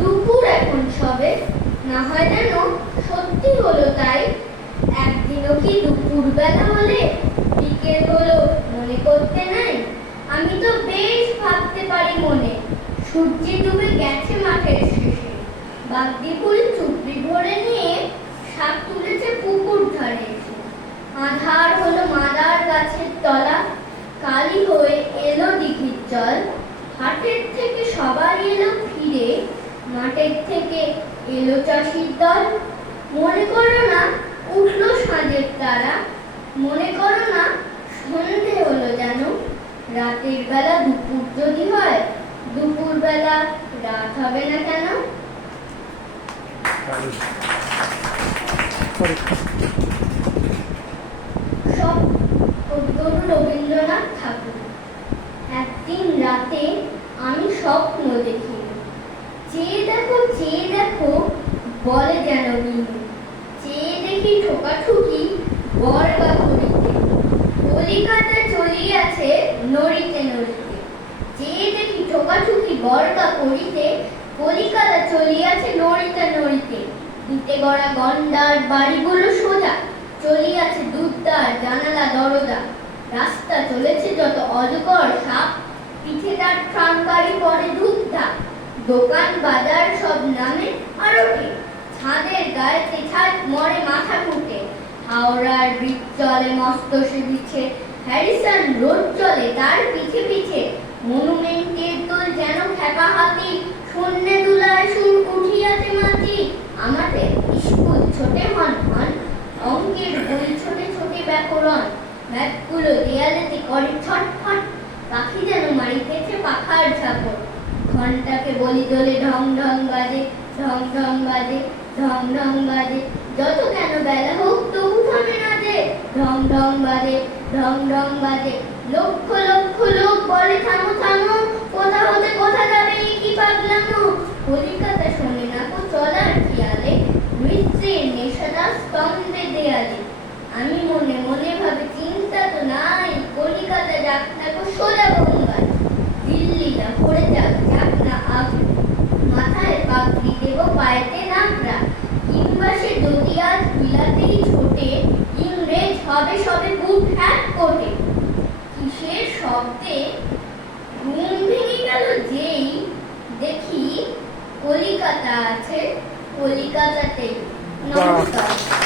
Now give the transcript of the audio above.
দুপুর এখন সবে, না হয় যেন সত্যি হলো তাই। একদিনও কি দুপুর বেলা হলে বিকেল হলো মনে করতে নাই? আমি তো বেশ ভাবতে পারি মনে, সূর্য ডুবে গেছে মাঠের শেষে, বাগদি ফুল চুপড়ি ভরে নিয়ে শাক তুলেছে পুকুর ধারে এসে। আধার হলো মাদার গাছের তলা, কালি হয়ে এলো দিঘির জল। হাটের থেকে সবাই এলো ফিরে, মাঠের থেকে এলো চাষির দল। মনে করো না উঠলো সাঁঝের তারা, মনে করো না সন্ধে হলো যেন। রাতের বেলা দুপুর যদি হয়, দুপুর বেলা রাত হবে না কেন? সব কবিগুরু রবীন্দ্রনাথ ঠাকুর। একদিন রাতে আমি স্বপ্ন দেখি, চেয়ে দেখো বলে যেন বিনু। চেয়ে দেখি ঠোকাঠুকি বর্গা করিতে, কলিকাতা চলিয়াছে নড়িতে নড়িতে। চেয়ে দেখি ঠোকাঠুকি বর্গা করিতে, কলিকাতা চলিয়াছে নড়িতে নড়িতে। দিতে গড়া গন্ডার বাড়িগুলো সোজা, চলিয়াছে দুধদার জানালা দরজা। রাস্তা চলেছে যত অজগর সাপ, পিঠে তার ট্রাঙ্কারি পরে ধূপধাপ। দোকান বাজার সব নামে আরোটে, ছাদের গায়েতে ছাদ মরে মাথা ফুটে। হাওড়ার ব্রিজ চলে মস্ত সে বিছে, হ্যারিসন রোড চলে তার পিছে পিছে। মনুমেন্টের দোল যেন খেপা হাতি, শূন্যে দুলায় সুর উঠিয়াছে মাটি। আমাদের স্কুল ছোটে হন হন, অঙ্কের বই ছোটে ছোটে ব্যাকরণ। ম্যাপগুলো দেয়ালেতে করে ছটফট, পাখি যেন মারিতেছে পাখার ঝাপট। ঘন্টাকে বলি দোলে ঢং ঢং বাজে, ঢং ঢং বাজে, ঢং ঢং বাজে। যত কেন বেলা হোক তবু থামে না যে, ঢং ঢং বাজে, ঢং ঢং বাজে। লক্ষ লক্ষ লোক বলে থামো থামো, কোথা হতে কোথা যাবে কি পাগলামো। কলিকাতা শোনে না কো চলার খেয়ালে, নৃত্যের নেশাটা স্তম্ভে দেয়ালে। আমি মনে মনে ভাবে চিন্তা তো নাই, কলিকাতা যাক না গো সোজা বঙ্গাল। দিল্লি না পড়ে যাক, যাক না আগ্রা, মাথায় পাগড়ি দেব পায়েতে নাকড়া। কিংবা সে যদি আজ বিলাতেই ছোটে, ইংরেজ হবে সবে বুট হ্যাট কোটে। কিসের শব্দে ঘুম ভেঙে গেল যেই দেখি কলিকাতা আছে কলিকাতাতেই। নমস্কার।